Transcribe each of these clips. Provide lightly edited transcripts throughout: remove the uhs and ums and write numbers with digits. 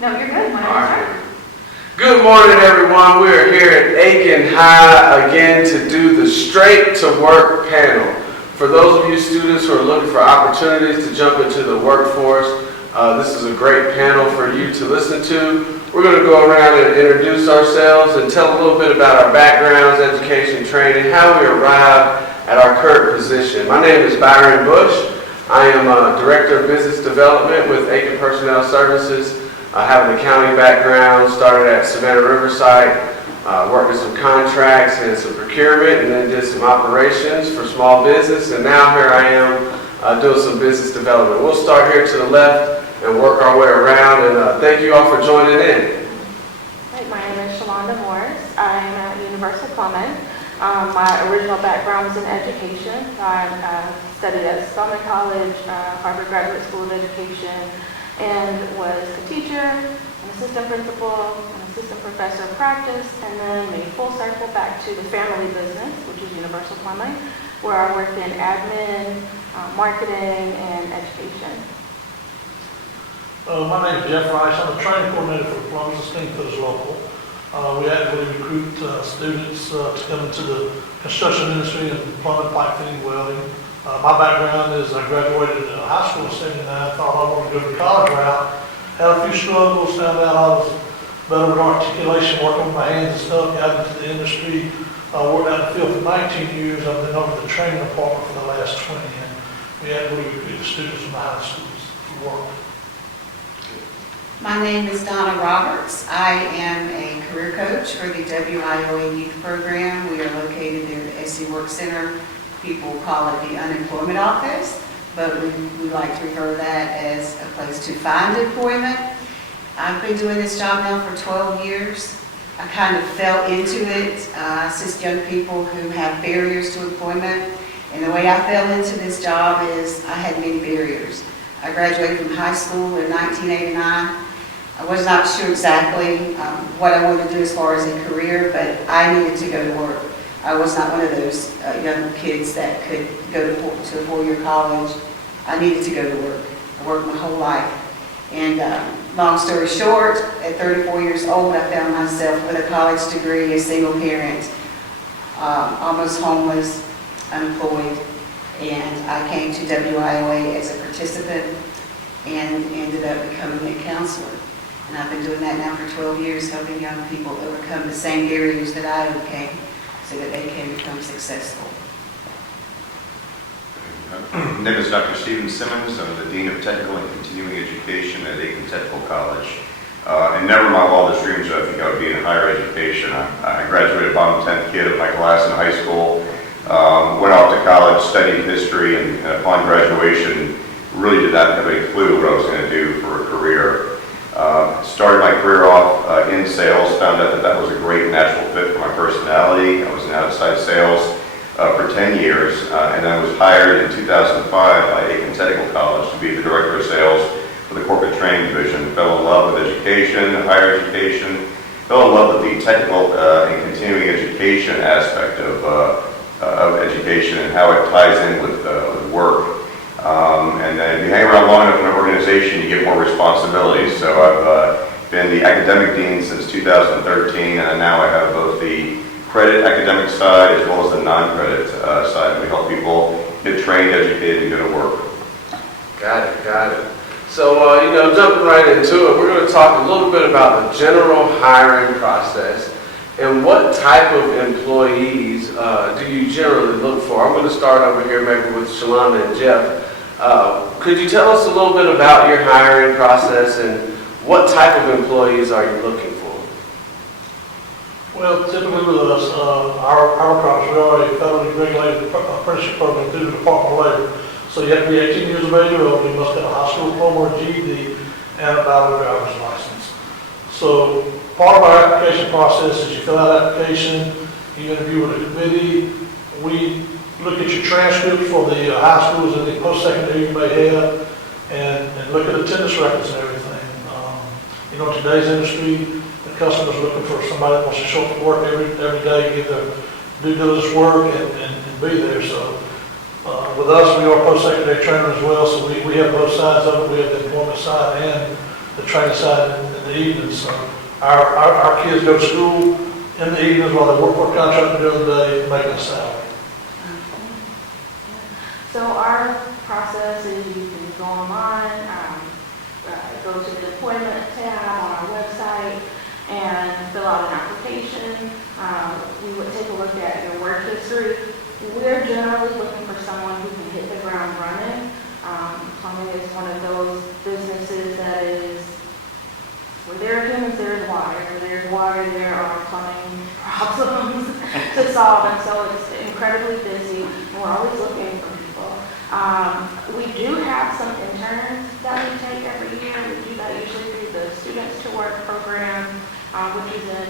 No, you're good. My name's Good morning, everyone. We are here at Aiken High again to do the Straight to Work panel. For those of you students who are looking for opportunities to jump into the workforce, this is a great panel for you to listen to. We're going to go around and introduce ourselves and tell a little bit about our backgrounds, education, training, how we arrived at our current position. My name is Byron Bush. I am Director of Business Development with Aiken Personnel Services. I have an accounting background, started at Savannah Riverside, worked with some contracts and some procurement, and then did some operations for small business, and now here I am doing some business development. We'll start here to the left and work our way around, and thank you all for joining in. My name is Shalonda Morris. I'm at Universal Plumbing. My original background is in education. I studied at Spelman College, Harvard Graduate School of Education, and was a teacher, an assistant principal, an assistant professor of practice, and then made full circle back to the family business, which is Universal Plumbing, where I worked in admin, marketing, and education. My name is Jeff Rice. I'm a training coordinator for the Plumbers Esteem for this local. We actively recruit students to come into the construction industry and plumbing, pipe fitting, welding. My background is I graduated high school in '79, thought I wanted to go the college route, had a few struggles, found out I was better with articulation, working with my hands and stuff, got into the industry, worked out in the field for 19 years. I've been over the training department for the last 20, and we actively recruit students from the high schools for work. My name is Donna Roberts. I am a career coach for the WIOA Youth Program. We are located in the SC Work Center. People call it the unemployment office, but we like to refer to that as a place to find employment. I've been doing this job now for 12 years. I kind of fell into it. I assist young people who have barriers to employment. And the way I fell into this job is I had many barriers. I graduated from high school in 1989. I was not sure exactly what I wanted to do as far as a career, but I needed to go to work. I was not one of those young kids that could go to a four-year college. I needed to go to work. I worked my whole life. And long story short, at 34 years old, I found myself with a college degree, a single parent, almost homeless, unemployed. And I came to WIOA as a participant and ended up becoming a counselor. And I've been doing that now for 12 years, helping young people overcome the same barriers that I overcame so that they can become successful. My name is Dr. Stephen Simmons. I'm the Dean of Technical and Continuing Education at Aiken Technical College. And never in my wildest dreams did I think I would be in higher education. I graduated bottom 10th kid of my class in high school, went off to college, studied history, and upon graduation really did not have a clue what I was going to do for a career. Started my career off in sales, found out that that was a great natural fit for my personality. I was in outside sales for 10 years, and I was hired in 2005 by Aiken Technical College to be the Director of Sales for the Corporate Training Division. Fell in love with education, higher education, fell in love with the technical and continuing education aspect of education and how it ties in with work. And then if you hang around long enough in an organization, you get more responsibilities. So I've been the academic dean since 2013, and now I have both the credit academic side as well as the non-credit side. We help people get trained, educated, and go to work. Got it. So, jumping right into it, we're going to talk a little bit about the general hiring process and what type of employees do you generally look for. I'm going to start over here maybe with Shalonda and Jeff. Could you tell us a little bit about your hiring process and what type of employees are you looking for? Well, typically with us, our process, we are a federally regulated apprenticeship program through the Department of Labor. So you have to be 18 years of age or older, you must have a high school diploma or GED, and a valid driver's license. So part of our application process is you fill out an application, you interview with a committee, we look at your transcripts for the high schools and the post-secondary you may have, and look at attendance records and everything. In today's industry, the customer's looking for somebody that wants to show up to work every day, get their due diligence work, and be there. So with us, we are post-secondary trainers as well, so we have both sides of it. We have the employment side and the training side in the evenings. So our kids go to school in the evenings while they work for a contractor during the day, making a salary. So our process is you can go online, go to the employment tab on our website and fill out an application. We would take a look at your work history. We're generally looking for someone who can hit the ground running. Plumbing is one of those businesses that is, where there are humans, there is water. Where there's water, there are plumbing problems to solve. And so it's incredibly busy, and we're always looking for people. We do have some interns that we take every year. We do that usually through the Students to Work program, which is in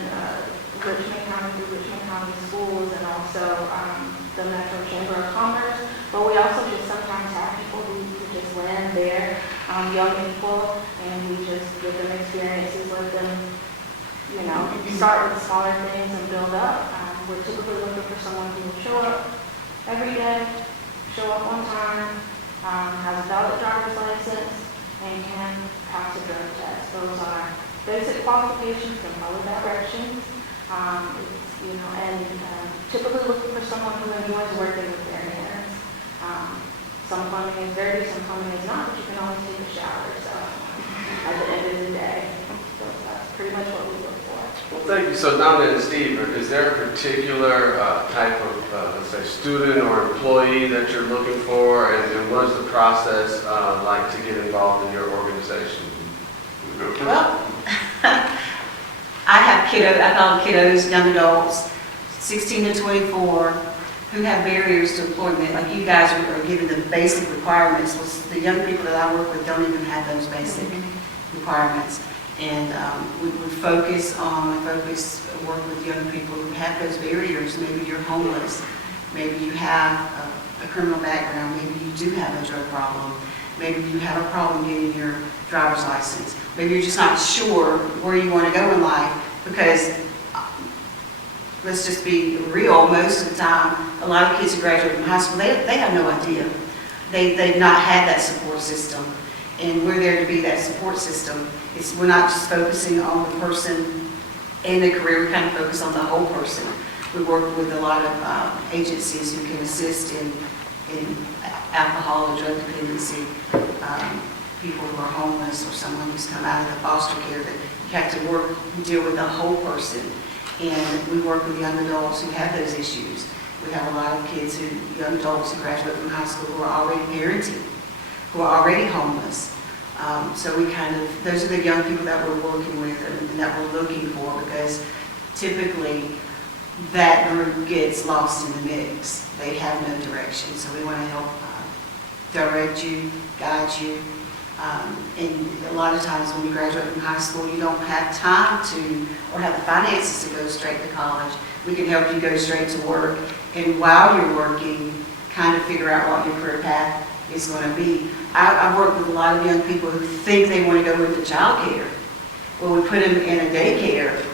Richmond County, through Richmond County Schools, and also the Metro Chamber of Commerce. But we also just sometimes have people who just land there, young people, and we just give them experiences, let them, start with smaller things and build up. We're typically looking for someone who will show up every day, show up on time, has a valid driver's license, and can pass a drug test. Those are basic qualifications and follow directions. Typically looking for someone who enjoys working with their hands. Some plumbing is dirty, some plumbing is not, but you can always take a shower. So at the end of the day, so that's pretty much what we look for. Well, thank you. So now then, Steve, is there a particular type of, let's say, student or employee that you're looking for, and what is the process like to get involved in your organization? Well, I have I call them kiddos, young adults, 16 to 24, who have barriers to employment. Like you guys are given the basic requirements. The young people that I work with don't even have those basic requirements. And we focus work with young people who have those barriers. Maybe you're homeless. Maybe you have a criminal background. Maybe you do have a drug problem. Maybe you have a problem getting your driver's license. Maybe you're just not sure where you want to go in life because, let's just be real, most of the time, a lot of kids who graduate from high school, they have no idea. They've not had that support system. And we're there to be that support system. We're not just focusing on the person in the career, we kind of focus on the whole person. We work with a lot of agencies who can assist in alcohol and drug dependency, people who are homeless or someone who's come out of the foster care, that you have to deal with the whole person. And we work with young adults who have those issues. We have a lot of young adults who graduate from high school who are already parenting, who are already homeless. So those are the young people that we're working with and that we're looking for, because typically that group gets lost in the mix. They have no direction. So we want to help direct you, guide you. And a lot of times when you graduate from high school, you don't have time or have the finances to go straight to college. We can help you go straight to work, and while you're working, kind of figure out what your career path is going to be. I work with a lot of young people who think they want to go into child care. Well, we put them in a daycare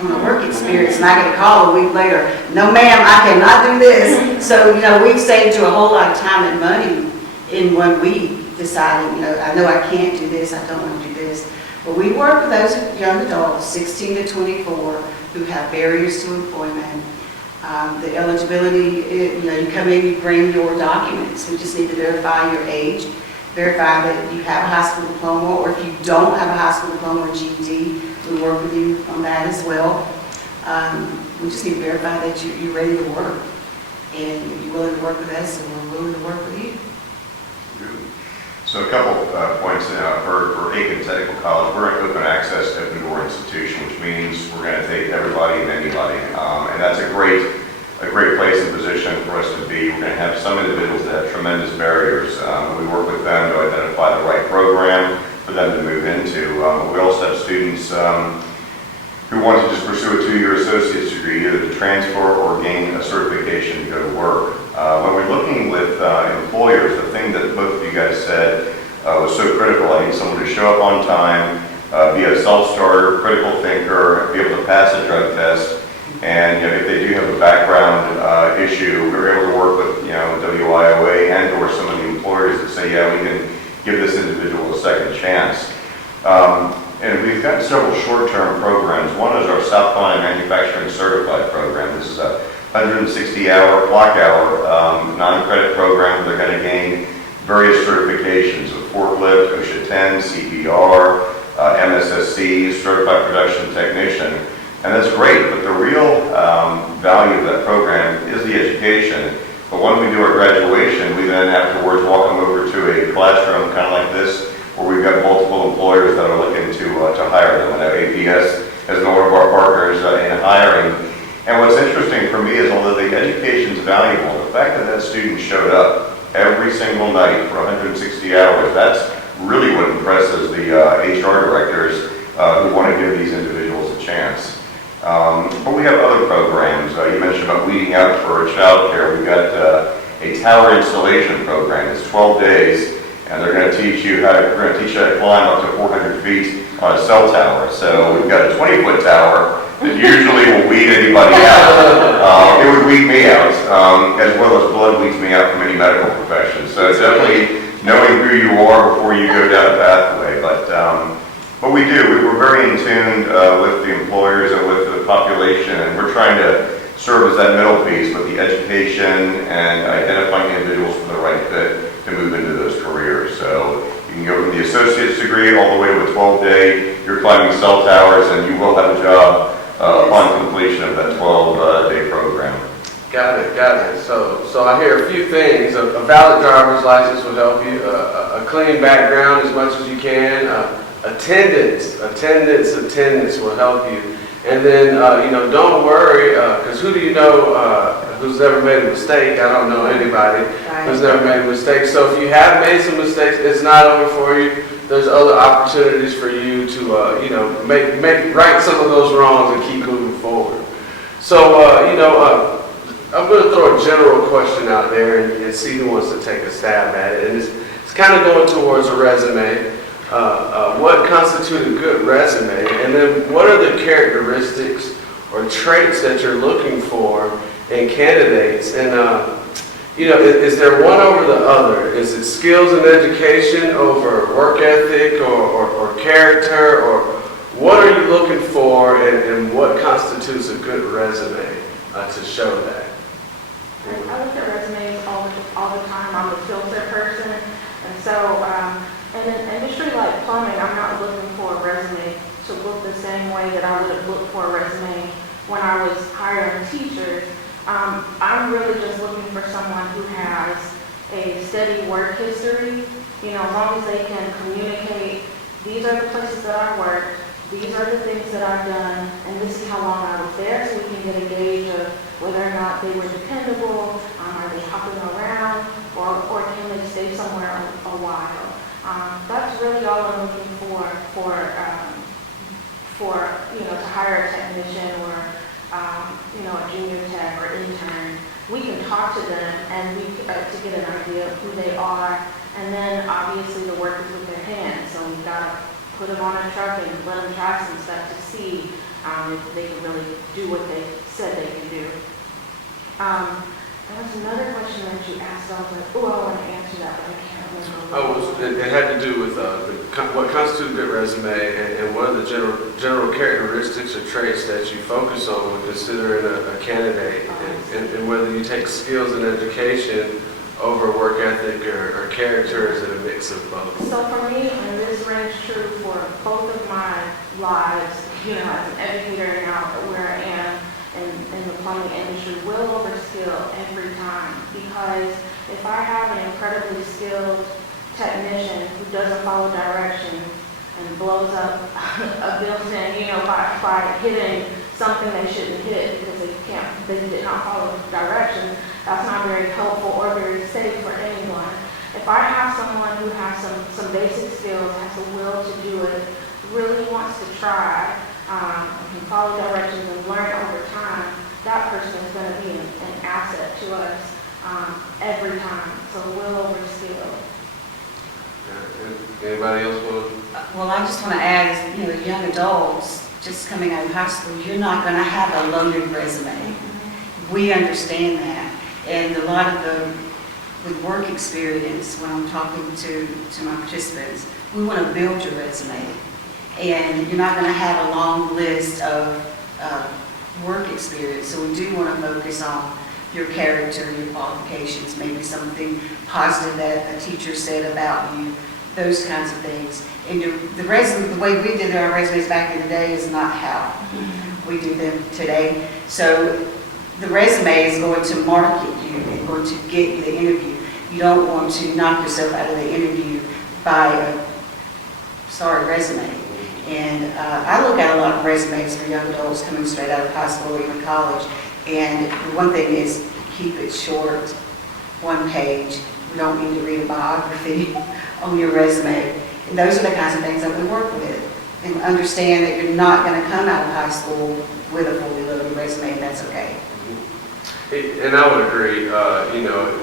on a work experience, and I get a call a week later, no ma'am, I cannot do this. So, we've saved you a whole lot of time and money in 1 week deciding, I know I can't do this, I don't want to do this. But we work with those young adults, 16 to 24, who have barriers to employment. The eligibility, you come in, you bring your documents. We just need to verify your age, verify that you have a high school diploma, or if you don't have a high school diploma or GED, we work with you on that as well. We just need to verify that you're ready to work, and you're willing to work with us, and we're willing to work with you. So a couple points for Aiken Technical College. We're an open access, open door institution, which means we're going to take everybody and anybody, and that's a great place and position for us to be. We're going to have some individuals that have tremendous barriers. We work with them to identify the right program for them to move into. We also have students who want to just pursue a 2-year associate's degree, either to transfer or gain a certification to go to work. When we're looking with employers, the thing that both of you guys said was so critical. I need someone to show up on time, be a self-starter, critical thinker, be able to pass a drug test, and if they do have a background issue, we're able to work with WIOA and or some of the employers that say, yeah, we can give this individual a second chance. And we've got several short-term programs. One is our South Carolina Manufacturing Certified program. This is a 160-hour, clock hour, non-credit program. They're going to gain various certifications of forklift, OSHA 10, CPR, MSSC, Certified Production Technician. And that's great, but the real value of that program is the education. But when we do our graduation, we then afterwards walk them over to a classroom kind of like this, where we've got multiple employers that are looking to hire them. I know APS has been one of our partners in hiring. And what's interesting for me is, although the education is valuable, the fact that that student showed up every single night for 160 hours, that's really what impresses the HR directors who want to give these individuals a chance. But we have other programs. You mentioned about weeding out for childcare. We've got a tower installation program. It's 12 days. And they're going to teach you how to climb up to 400 feet on a cell tower. So we've got a 20-foot tower that usually will weed anybody out. It would weed me out, as well as blood weeds me out from any medical profession. So definitely knowing who you are before you go down a pathway. But we do. We're very in tune with the employers and with the population, and we're trying to serve as that middle piece with the education and identifying individuals for the right fit to move into those careers. So you can go from the associate's degree all the way to a 12-day, you're climbing cell towers, and you will have a job upon completion of that 12-day program. Got it. So I hear a few things. A valid driver's license will help you, a clean background as much as you can, attendance will help you. And then, don't worry, because who do you know who's never made a mistake? I don't know anybody who's never made a mistake. So if you have made some mistakes, it's not over for you. There's other opportunities for you to, make right some of those wrongs and keep moving forward. So, I'm going to throw a general question out there and see who wants to take a stab at it. And it's kind of going towards a resume. What constitutes a good resume, and then what are the characteristics or traits that you're looking for in candidates? And is there one over the other? Is it skills and education over work ethic or character, or what are you looking for, and what constitutes a good resume to show that? I look at resumes all the time. I'm a filter person, and so in an industry like plumbing, I'm not looking for a resume to look the same way that I would have looked for a resume when I was hiring teachers. I'm really just looking for someone who has a steady work history. As long as they can communicate, these are the places that I worked, these are the things that I've done, and this is how long I was there, so we can get a gauge of whether or not they were dependable, are they hopping around, or can they stay somewhere a while. That's really all I'm looking for to hire a technician or a junior tech or intern. We can talk to them and to get an idea of who they are, and then obviously the work is with their hands, so we've got to put them on a truck and let them try some stuff to see if they can really do what they said they can do. There was another question that you asked. I was like, I want to answer that, but I can't remember. It had to do with what constitutes a good resume, and what are the general characteristics or traits that you focus on when considering a candidate, and whether you take skills and education over work ethic or character. Is it a mix of both? So for me, and this rings true for both of my lives, as an educator now where I am in the plumbing industry, will over skill every time. Because if I have an incredibly skilled technician who doesn't follow directions and blows up a building, by hitting something they shouldn't hit because they did not follow directions, that's not very helpful or very safe for anyone. If I have someone who has some basic skills, has the will to do it, really wants to try, can follow directions and learn over time, that person is going to be an asset to us every time. So will over skill. Anybody else want? Well, I just want to add, is, young adults just coming out of high school, you're not going to have a loaded resume. We understand that. And a lot of with work experience, when I'm talking to my participants, we want to build your resume. and you're not going to have a long list of work experience. So we do want to focus on your character, your qualifications, maybe something positive that a teacher said about you, those kinds of things. And the way we did our resumes back in the day is not how we do them today. So the resume is going to market you and going to get you the interview. You don't want to knock yourself out of the interview by a sorry resume. And I look at a lot of resumes for young adults coming straight out of high school or even college. And the one thing is, keep it short, one page. You don't need to read a biography on your resume. And those are the kinds of things that we work with. And understand that you're not going to come out of high school with a fully loaded resume, and that's okay. And I would agree,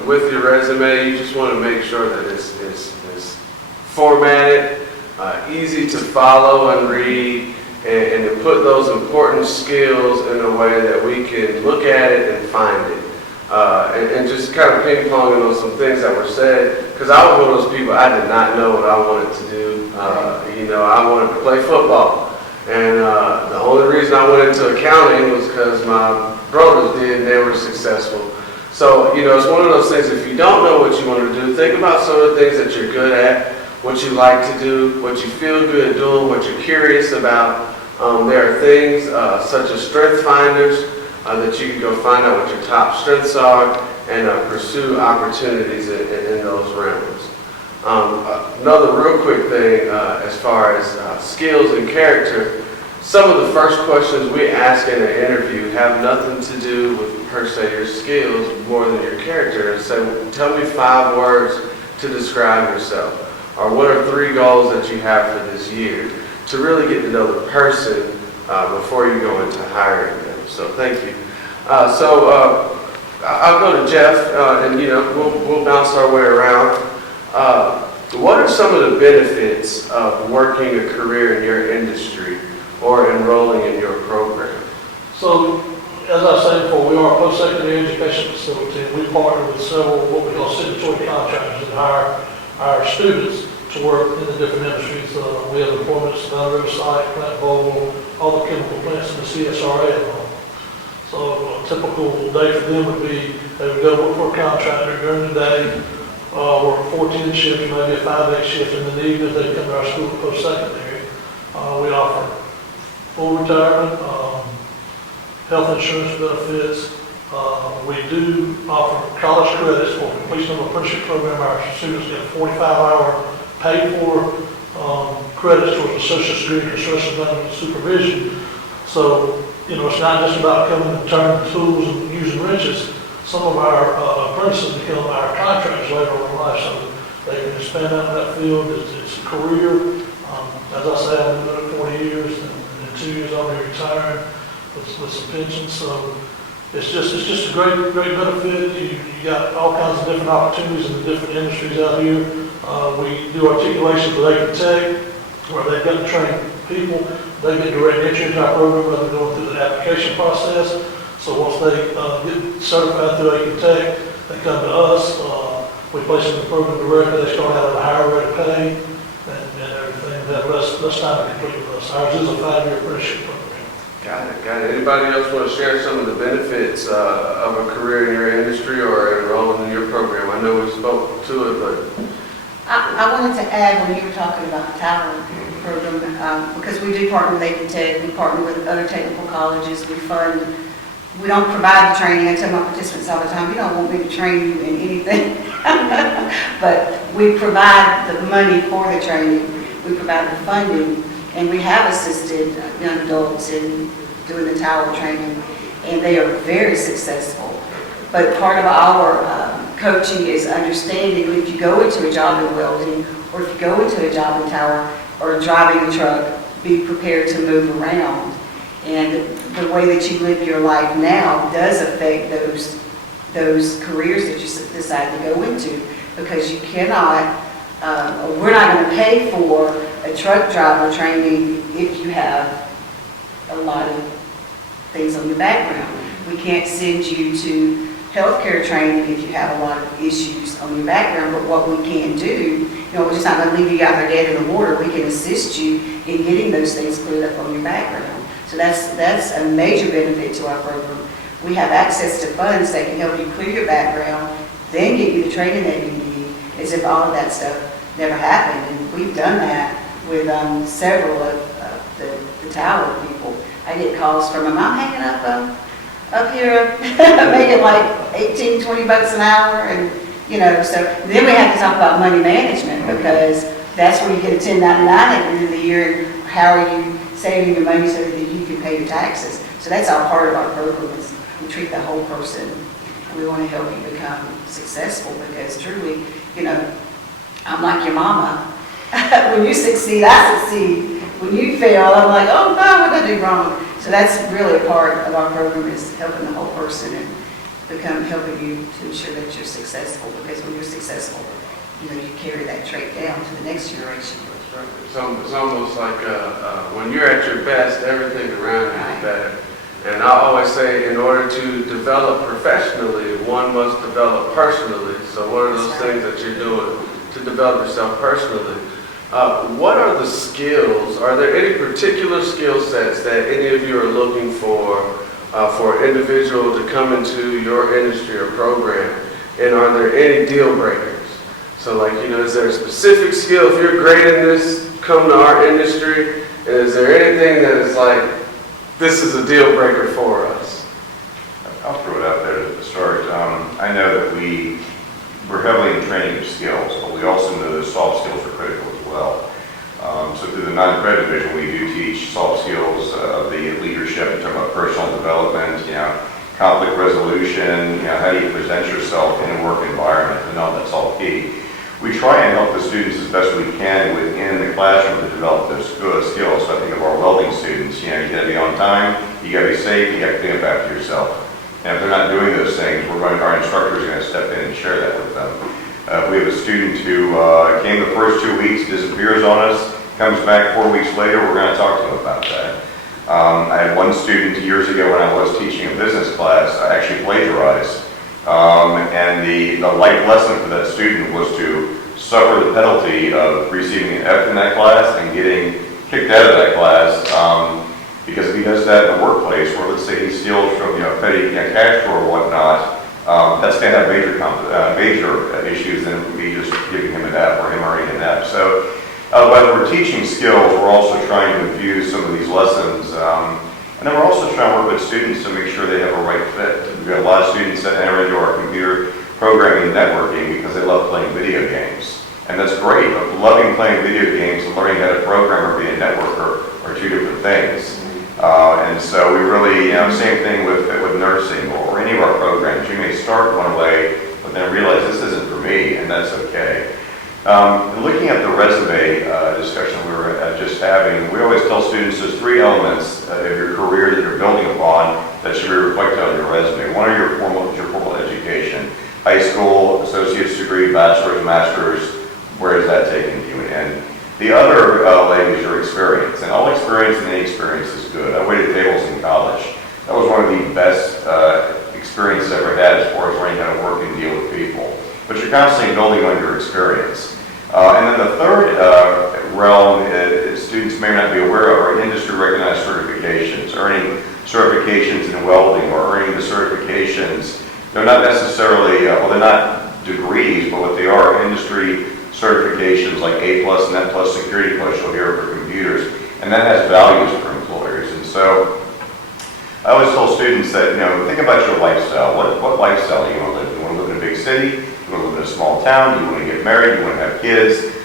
with your resume, you just want to make sure that it's formatted, easy to follow and read, and to put those important skills in a way that we can look at it and find it. And just kind of ping-ponging on some things that were said, because I was one of those people, I did not know what I wanted to do. I wanted to play football. And the only reason I went into accounting was because my brothers did, and they were successful. So, it's one of those things, if you don't know what you want to do, think about some of the things that you're good at, what you like to do, what you feel good doing, what you're curious about. There are things such as strength finders that you can go find out what your top strengths are and pursue opportunities in those realms. Another real quick thing as far as skills and character, some of the first questions we ask in an interview have nothing to do with per se your skills more than your character. And say, tell me 5 words to describe yourself, or what are 3 goals that you have for this year, to really get to know the person before you go into hiring them. So thank you. I'll go to Jeff, and we'll bounce our way around. What are some of the benefits of working a career in your industry or enrolling in your program? So, as I said before, we are a post-secondary education facility, and we partner with several what we call signatory contractors that hire our students to work in the different industries. We have employments down Riverside, Plant Bowl, all the chemical plants in the CSRA. So a typical day for them would be they would go work for a contractor during the day, work 14 shifts, maybe a 5-8 shift in the evening. They come to our school post-secondary. We offer full retirement, health insurance benefits. We do offer college credits for completion of an apprenticeship program. Our students get 45-hour paid for credits towards associate's degree in construction management supervision. So, it's not just about coming and turning tools and using wrenches. Some of our apprentices become our contractors later on in life, so they can expand out in that field. It's a career. As I say, I've been doing it 40 years, and in 2 years I'll be retiring with some pensions. So it's just a great benefit. You got all kinds of different opportunities in the different industries out here. We do articulations with Aiken Tech, where they've got to train people. They get direct entry into our program rather than going through the application process. So once they get certified through Aiken Tech, they come to us. We place them in the program directly. They start out at a higher rate of pay and everything. They have less time to complete with us. Ours is a 5-year apprenticeship program. Got it. Anybody else want to share some of the benefits of a career in your industry or enrolling in your program? I know we spoke to it, but I wanted to add, when you were talking about the Tower program, because we do partner with Aiken Tech, we partner with other technical colleges, we don't provide the training. I tell my participants all the time, you don't want me to train you in anything, but we provide the money for the training, we provide the funding, and we have assisted young adults in doing the Tower training, and they are very successful. But part of our coaching is understanding if you go into a job in welding, or if you go into a job in Tower, or driving a truck, be prepared to move around. And the way that you live your life now does affect those careers that you decide to go into, because you cannot, we're not going to pay for a truck driver training if you have a lot of things on your background. We can't send you to healthcare training if you have a lot of issues on your background, but what we can do, we're just not gonna leave you out there dead in the water. We can assist you in getting those things cleared up on your background. So that's a major benefit to our program. We have access to funds that can help you clear your background, then get you the training that you need, as if all of that stuff never happened. And we've done that with several of the tower people. I get calls from them, I'm hanging up here, making like 18, 20 bucks an hour, and so then we have to talk about money management, because that's where you get a 1099 at the end of the year, and how are you saving your money so that you can pay your taxes. So that's all part of our program, is we treat the whole person, and we want to help you become successful, because truly, I'm like your mama. When you succeed, I succeed. When you fail, I'm like, oh God, what did I do wrong? So that's really a part of our program, is helping the whole person and helping you to ensure that you're successful, because when you're successful, you carry that trait down to the next generation. It's almost like when you're at your best, everything around you is better. And I always say, in order to develop professionally, one must develop personally. So what are those things that you're doing to develop yourself personally? What are the skills? Are there any particular skill sets that any of you are looking for an individual to come into your industry or program? And are there any deal breakers? So is there a specific skill? If you're great in this, come to our industry. And is there anything that is like, this is a deal breaker for us? I'll throw it out there to start. I know that we're heavily in training of skills, but we also know that soft skills are critical as well. So through the non-credit division, we do teach soft skills, the leadership, in terms of personal development, conflict resolution, how do you present yourself in a work environment, and all that's all key. We try and help the students as best we can within the classroom to develop those skills. So I think of our welding students, you got to be on time, you got to be safe, you got to clean up after yourself. And if they're not doing those things, our instructors are going to step in and share that with them. We have a student who came the first 2 weeks, disappears on us, comes back 4 weeks later, we're going to talk to him about that. I had one student years ago when I was teaching a business class, I actually plagiarized. And the life lesson for that student was to suffer the penalty of receiving an F in that class and getting kicked out of that class. Because if he does that in the workplace, or let's say he steals from petty cash drawer or whatnot, that's going to have major issues than it would be just giving him an F or him earning an F. So when we're teaching skills, we're also trying to infuse some of these lessons. And then we're also trying to work with students to make sure they have a right fit. We've got a lot of students that enter into our computer programming and networking because they love playing video games. And that's great, but loving playing video games and learning how to program or be a networker are two different things. And so we really, same thing with nursing or any of our programs. You may start one way, but then realize this isn't for me, and that's okay. Looking at the resume discussion we were just having, we always tell students there's 3 elements of your career that you're building upon that should be reflected on your resume. One are your formal education. High school, associate's degree, bachelor's, master's, where is that taking you? And the other leg is your experience. And all experience and any experience is good. I waited tables in college. That was one of the best experiences I ever had as far as learning how to work and deal with people. But you're constantly building on your experience. And then the third realm students may not be aware of are industry-recognized certifications, earning certifications in welding or earning the certifications. They're not necessarily, they're not degrees, but what they are industry certifications like A+, Net+, Security+, you'll hear for computers, and that has values for employers. And so I always tell students that, think about your lifestyle. What lifestyle do you want to live? You want to live in a big city? You want to live in a small town? You want to get married? You want to have kids?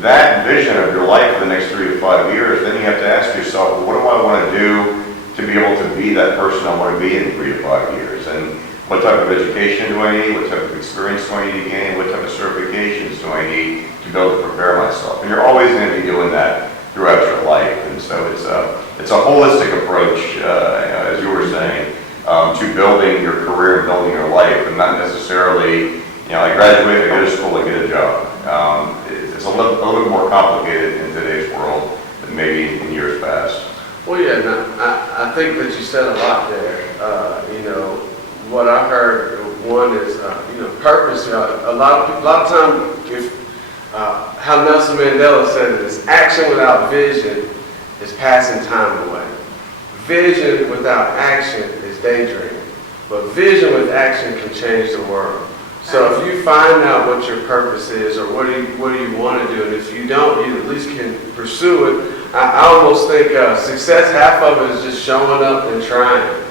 That vision of your life for the next 3 to 5 years, then you have to ask yourself, well, what do I want to do to be able to be that person I want to be in 3 to 5 years? And what type of education do I need? What type of experience do I need to gain? What type of certifications do I need to be able to prepare myself? And you're always going to be doing that throughout your life. And so it's a holistic approach, as you were saying, to building your career and building your life, and not necessarily, I graduate, I go to school, I get a job. It's a little bit more complicated in today's world than maybe in years past. Well, yeah, no, I think that you said a lot there. What I heard One is, purpose. A lot of time, how Nelson Mandela said it is, action without vision is passing time away. Vision without action is daydreaming. But vision with action can change the world. So if you find out what your purpose is, or what do you want to do, and if you don't, you at least can pursue it. I almost think success, half of it is just showing up and trying.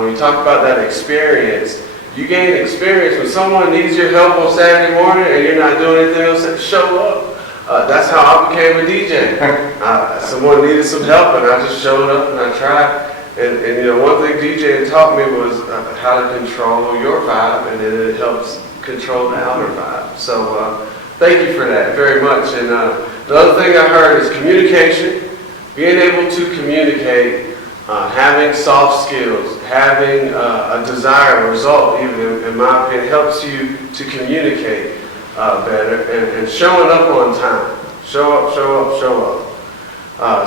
When you talk about that experience, you gain experience. When someone needs your help on Saturday morning and you're not doing anything else, show up. That's how I became a DJ. Someone needed some help, and I just showed up and I tried. And one thing DJing taught me was how to control your vibe, and then it helps control the outer vibe. So thank you for that very much. And the other thing I heard is communication, being able to communicate, having soft skills, having a desired result, even in my opinion, helps you to communicate better, and showing up on time. Show up.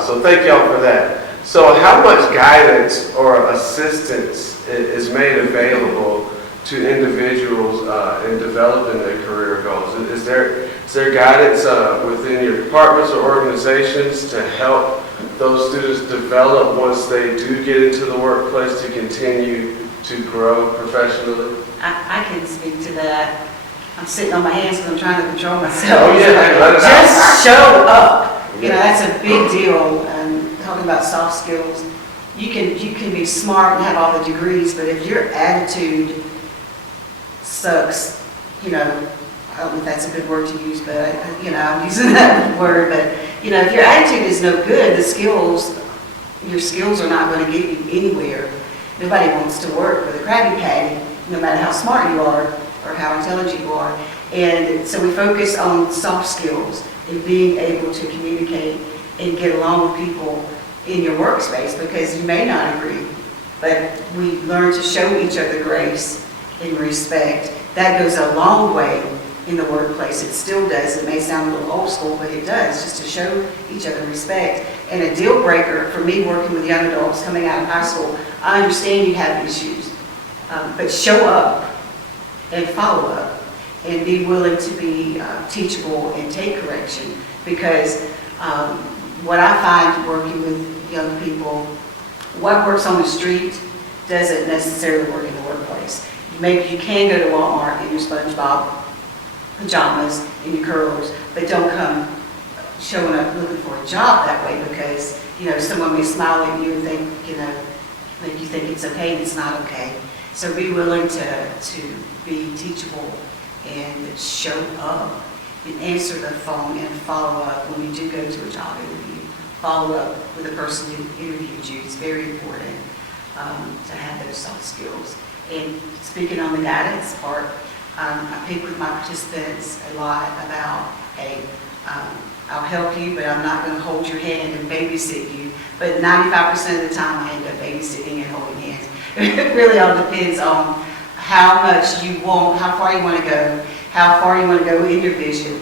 So thank y'all for that. So how much guidance or assistance is made available to individuals in developing their career goals? Is there guidance within your departments or organizations to help those students develop once they do get into the workplace to continue to grow professionally? I can speak to that. I'm sitting on my hands because I'm trying to control myself. Oh yeah, let us out. Just show up. That's a big deal. Talking about soft skills, you can be smart and have all the degrees, but if your attitude sucks, I don't know if that's a good word to use, but I'm using that word. But if your attitude is no good, your skills are not going to get you anywhere. Nobody wants to work with a Krabby Patty, no matter how smart you are or how intelligent you are. And so we focus on soft skills and being able to communicate and get along with people in your workspace, because you may not agree, but we learn to show each other grace and respect. That goes a long way in the workplace. It still does. It may sound a little old school, but it does, just to show each other respect. And a deal breaker for me working with young adults coming out of high school, I understand you have issues, but show up and follow up and be willing to be teachable and take correction, because what I find working with young people, what works on the street doesn't necessarily work in the workplace. Maybe you can go to Walmart in your SpongeBob pajamas and your curlers, but don't come showing up looking for a job that way, because someone may smile at you and think make you think it's okay, and it's not okay. So be willing to be teachable and show up and answer the phone and follow up when you do go to a job interview. Follow up with the person who interviewed you. It's very important to have those soft skills. And speaking on the guidance part, I pick with my participants a lot about, hey, I'll help you, but I'm not going to hold your hand and babysit you. But 95% of the time I end up babysitting and holding hands. It really all depends on how much you want, how far you want to go, how far you want to go in your vision,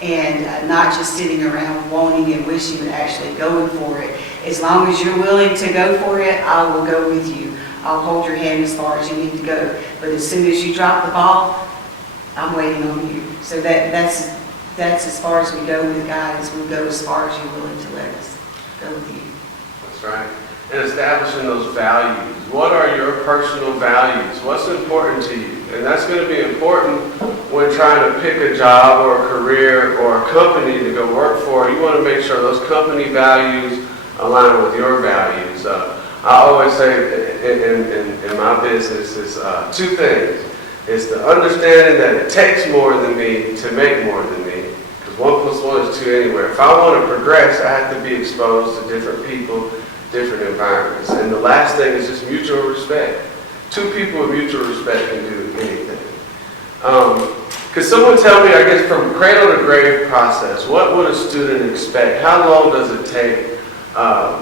and not just sitting around wanting and wishing, but actually going for it. As long as you're willing to go for it, I will go with you. I'll hold your hand as far as you need to go. But as soon as you drop the ball, I'm waiting on you. So that's as far as we go with guidance. We'll go as far as you're willing to let us go with you. That's right. And establishing those values. What are your personal values? What's important to you? And that's going to be important when trying to pick a job or a career or a company to go work for. You want to make sure those company values align with your values. I always say in my business is two things. It's the understanding that it takes more than me to make more than me. Because 1 + 1 is 2 anywhere. If I want to progress, I have to be exposed to different people, different environments. And the last thing is just mutual respect. Two people with mutual respect can do anything. Could someone tell me, I guess, from cradle to grave process, what would a student expect? How long does it take?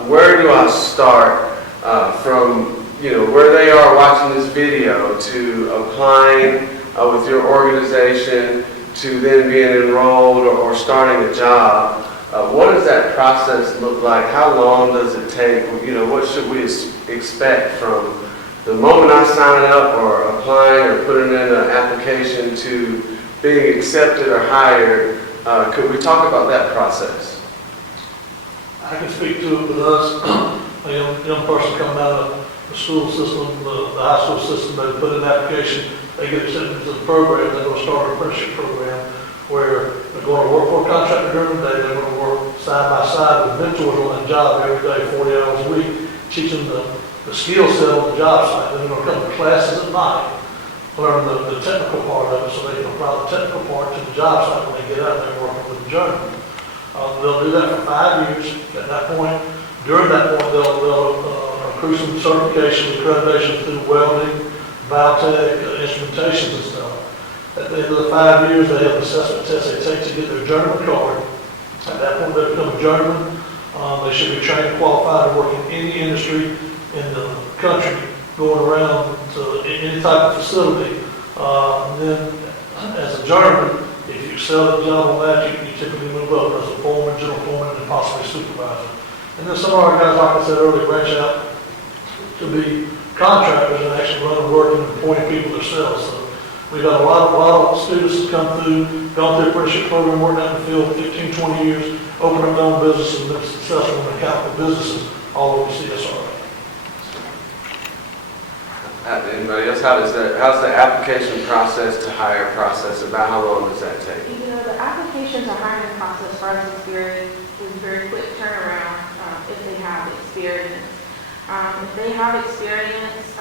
Where do I start from, where they are watching this video to applying with your organization to then being enrolled or starting a job? What does that process look like? How long does it take? What should we expect from the moment I sign up or applying or putting in an application to being accepted or hired, could we talk about that process? I can speak to it with us, a young person coming out of the school system, the high school system, they put in an application, they get accepted into the program, they're going to start an apprenticeship program where they're going to work for a contractor during the day, they're going to work side by side with mentors on that job every day, 40 hours a week, teaching the skill set on the job site. Then they're going to come to classes at night, learn the technical part of it so they can apply the technical part to the job site when they get out there working with the journeyman. They'll do that for 5 years. At that point, during that point, they'll accrue some certifications, accreditation through welding, biotech, instrumentations and stuff. At the end of the 5 years, they have an assessment test they take to get their journeyman card. At that point, they become a journeyman. They should be trained and qualified to work in any industry in the country, going around to any type of facility. Then, as a journeyman, if you excel at the job on that, you typically move up as a foreman, general foreman, and possibly supervisor. And then some of our guys, like I said earlier, branch out to be contractors and actually run and work and appointing people themselves. So we've got a lot of students that come through, gone through the apprenticeship program, worked out in the field 15, 20 years, opened up their own businesses and been successful in the capital businesses all over CSR. Anybody else? How's the application process to hire process? About how long does that take? You know, the application to hiring process for us is very quick turnaround if they have experience. If they have experience,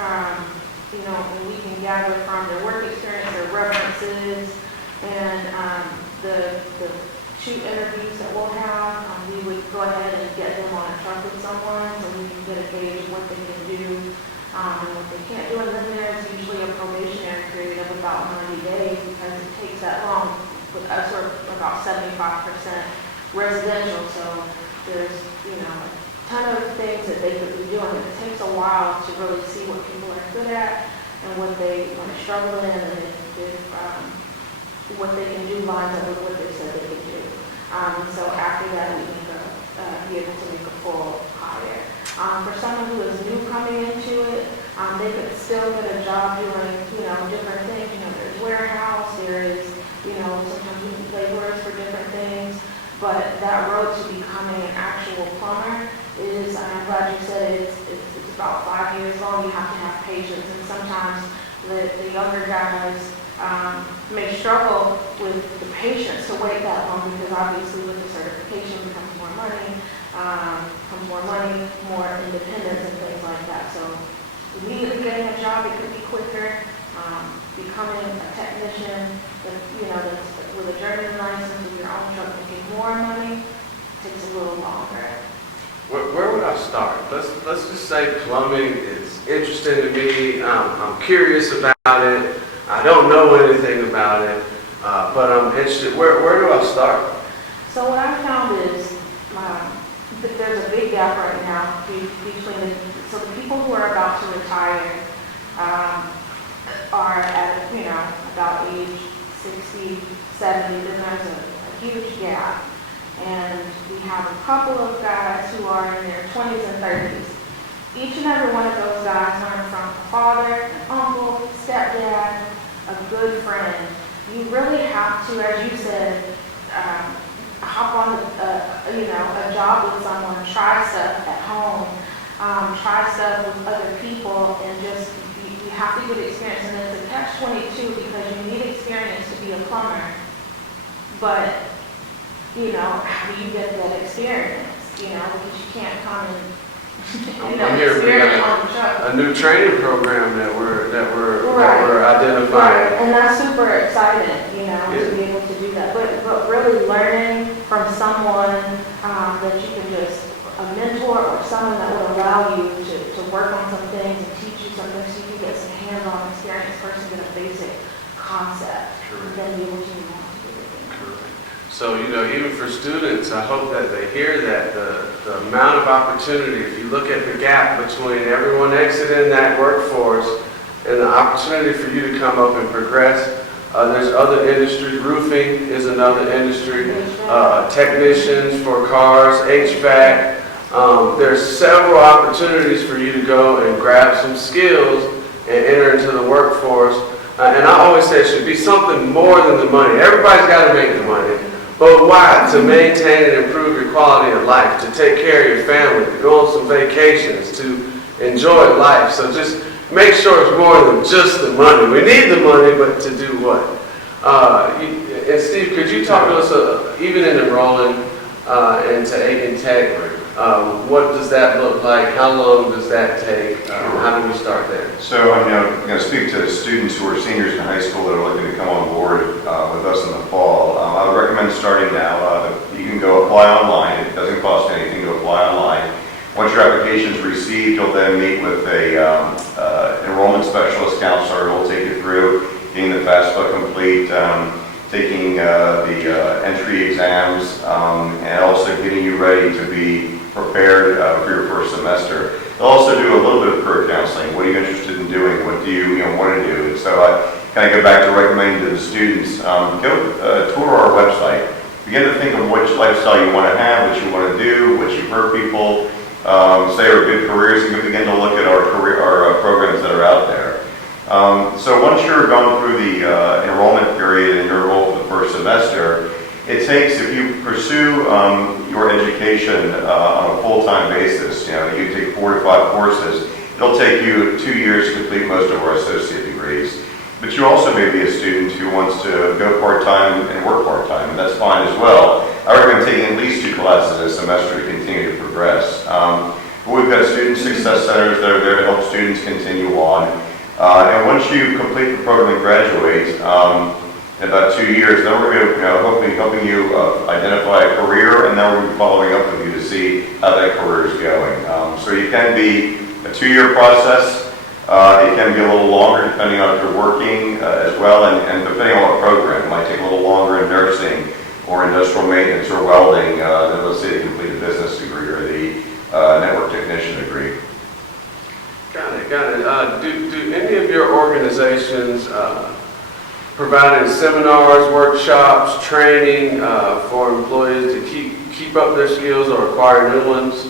you know, and we can gather from their work experience, their references, and the 2 interviews that we'll have, we would go ahead and get them on a truck with someone so we can get a gauge of what they can do. And what they can't do, and then there's usually a probationary period of about 90 days because it takes that long. With us, we're about 75% residential, so there's, you know, a ton of things that they could be doing. It takes a while to really see what people are good at and what they want to struggle in, and if what they can do lines up with what they said they could do. And so after that, we can be able to make a full hire. For someone who is new coming into it, they could still get a job doing, you know, different things. You know, there's warehouse, there is, you know, sometimes we need laborers for different things. But that road to becoming an actual plumber is, I'm glad you said it's about 5 years long. You have to have patience, and sometimes the younger guys may struggle with the patience to wait that long because obviously with the certification comes more money. More independence and things like that. So immediately getting a job, it could be quicker. Becoming a technician, you know, that's with a journeyman license with your own truck, making more money, takes a little longer. Where would I start? Let's just say plumbing is interesting to me. I'm curious about it. I don't know anything about it, but I'm interested. Where do I start? So what I found is there's a big gap right now between so the people who are about to retire are at, you know, about age 60, 70, then there's a huge gap. And we have a couple of guys who are in their 20s and 30s. Each and every one of those guys learn from a father, an uncle, stepdad, a good friend. You really have to, as you said, hop on a job with someone, try stuff at home, try stuff with other people, and just you have to get experience. And it's a catch-22 because you need experience to be a plumber, but you know, how do you get that experience? You know, because you can't come and I'm here. We got a new training program that we're identifying. Right, and that's super exciting, you know, to be able to do that. But really learning from someone that you can just, a mentor or someone that would allow you to work on some things and teach you something so you can get some hands-on experience first and get a basic concept. Correct. And then be able to move on to bigger things. Correct. So, you know, even for students, I hope that they hear that the amount of opportunity, if you look at the gap between everyone exiting that workforce and the opportunity for you to come up and progress, there's other industries. Roofing is another industry. Technicians for cars, HVAC, There's several opportunities for you to go and grab some skills and enter into the workforce. And I always say it should be something more than the money. Everybody's got to make the money. But why? To maintain and improve your quality of life, to take care of your family, to go on some vacations, to enjoy life. So just make sure it's more than just the money. We need the money, but to do what? And Steve, could you talk to us, even in enrolling into Aiken Tech, what does that look like? How long does that take? How do we start there? So I'm going to speak to students who are seniors in high school that are looking to come on board with us in the fall. I would recommend starting now. You can go apply online. It doesn't cost anything to apply online. Once your application is received, you'll then meet with a enrollment specialist counselor who will take you through getting the FAFSA complete, taking the entry exams, and also getting you ready to be prepared for your first semester. They'll also do a little bit of career counseling. What are you interested in doing? What do you want to do? And so I kind of go back to recommending to the students, go tour our website. Begin to think of which lifestyle you want to have, what you want to do, what you've heard people say are good careers, and you begin to look at our programs that are out there. So once you're going through the enrollment period and you're enrolled for the first semester, it takes, if you pursue your education on a full-time basis, you take 4 to 5 courses, it'll take you 2 years to complete most of our associate degrees. But you also may be a student who wants to go part-time and work part-time, and that's fine as well. I recommend taking at least 2 classes a semester to continue to progress. But we've got student success centers that are there to help students continue on. And once you complete the program and graduate, in about 2 years, then we're going to hopefully helping you identify a career, and then we'll be following up with you to see how that career is going. So it can be a 2-year process. It can be a little longer depending on if you're working as well, and depending on what program. It might take a little longer in nursing or industrial maintenance or welding than, let's say, to complete a business degree or the network technician degree. Got it. Do any of your organizations provide seminars, workshops, training for employees to keep up their skills or acquire new ones?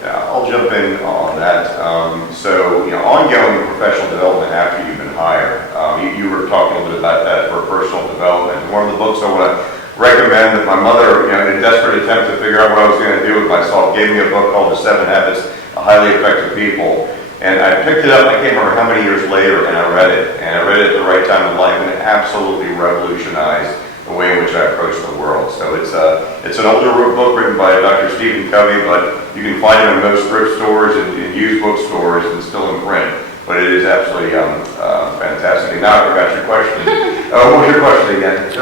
Yeah, I'll jump in on that. So, ongoing professional development after you've been hired. You were talking a little bit about that for personal development. One of the books I want to recommend that my mother, in a desperate attempt to figure out what I was going to do with myself, gave me a book called The 7 Habits of Highly Effective People. And I picked it up, I can't remember how many years later, and I read it. And I read it at the right time in life, and it absolutely revolutionized the way in which I approach the world. So it's an older book written by Dr. Stephen Covey, but you can find it in most thrift stores and used bookstores and still in print. But it is absolutely fantastic. And now I forgot your question. What was your question again?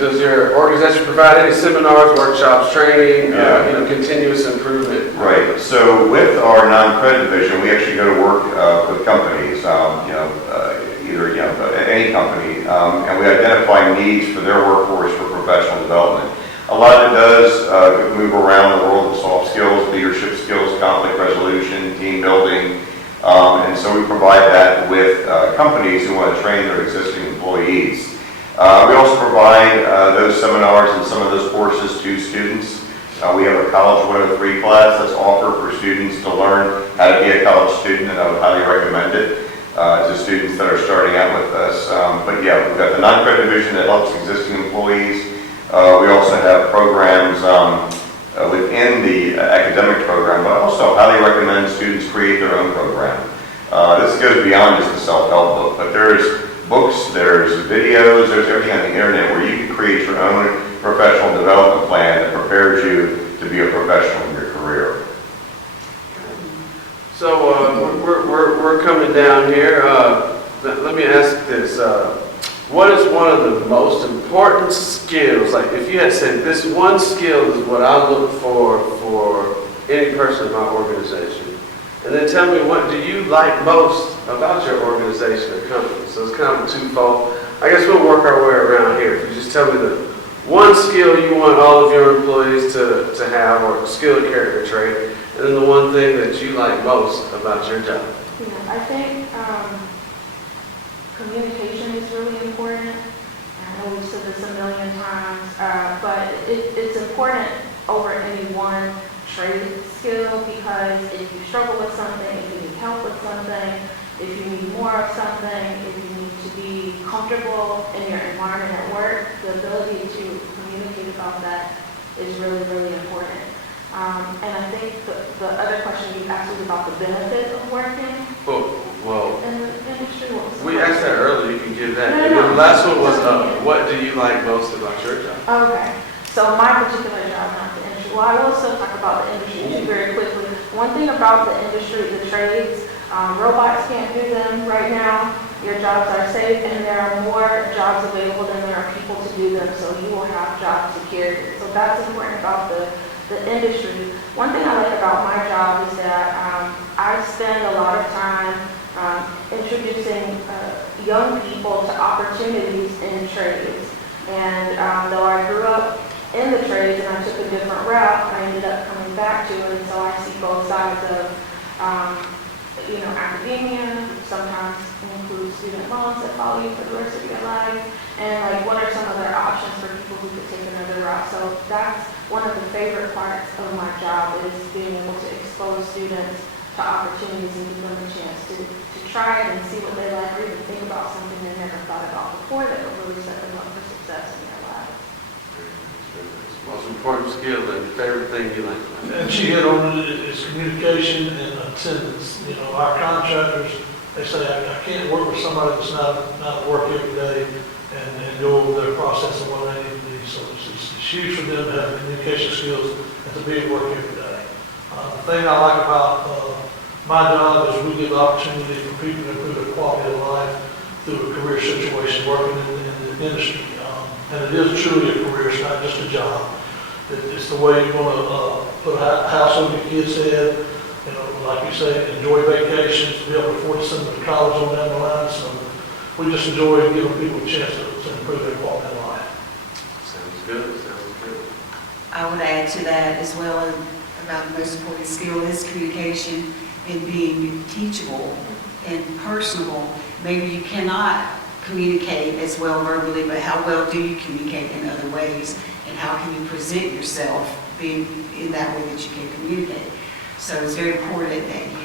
Does your organization provide any seminars, workshops, training, continuous improvement? Right. So with our non-credit division, we actually go to work with companies, any company, and we identify needs for their workforce for professional development. A lot of it does move around the world of soft skills, leadership skills, conflict resolution, team building, and so we provide that with companies who want to train their existing employees. We also provide those seminars and some of those courses to students. We have a College 103 class that's offered for students to learn how to be a college student, and I would highly recommend it to students that are starting out with us. But yeah, we've got the non-credit division that helps existing employees. We also have programs within the academic program, but I also highly recommend students create their own program. This goes beyond just the self-help book, but there's books, there's videos, there's everything on the internet where you can create your own professional development plan that prepares you to be a professional in your career. So we're coming down here. Let me ask this. What is one of the most important skills? Like if you had said this one skill is what I look for any person in my organization. And then tell me, what do you like most about your organization or company? So it's kind of twofold. I guess we'll work our way around here. If you just tell me the one skill you want all of your employees to have, or skill, character trait, and then the one thing that you like most about your job. Yeah, I think communication is really important. I know we've said this a million times, but it's important over any one trade skill, because if you struggle with something, if you need help with something, if you need more of something, if you need to be comfortable in your environment at work, the ability to communicate about that is really, really important. And I think the other question you asked was about the benefit of working Well, in the industry. What was the we question? asked that earlier, you can give that. No, And no, then the no. last one was, what do you like most about your job? Okay, so my particular job, not the industry. Well, I will still talk about the industry too very quickly. One thing about the industry, the trades, robots can't do them right now. Your jobs are safe, and there are more jobs available than there are people to do them, so you will have job security. So that's important about the industry. One thing I like about my job is that I spend a lot of time introducing young people to opportunities in trades. And though I grew up in the trades and I took a different route, I ended up coming back to it. And so I see both sides of, academia, sometimes include student loans that follow you for the rest of your life. And like, what are some other options for people who could take another route? So that's one of the favorite parts of my job, is being able to expose students to opportunities and give them a chance to try it and see what they like, or even think about something they never thought about before that would really set them up for success in their lives. Most important skill and favorite thing you like about it? And she hit on it, is communication and attendance. You know, our contractors, they say, I can't work with somebody that's not at work every day and go over their process and what they need to do. So it's huge for them to have communication skills and to be at work every day. The thing I like about my job is we give opportunity for people to improve their quality of life through a career situation, working in the industry. And it is truly a career, it's not just a job. It's the way you want to put a house on your kid's head, you know, like you say, enjoy vacations, be able to afford to send them to college on down the line. So we just enjoy giving people a chance to improve their quality of life. Sounds good, sounds good. I would add to that as well, about the most important skill is communication and being teachable and personable. Maybe you cannot communicate as well verbally, but how well do you communicate in other ways? And how can you present yourself being in that way that you can communicate? So it's very important that you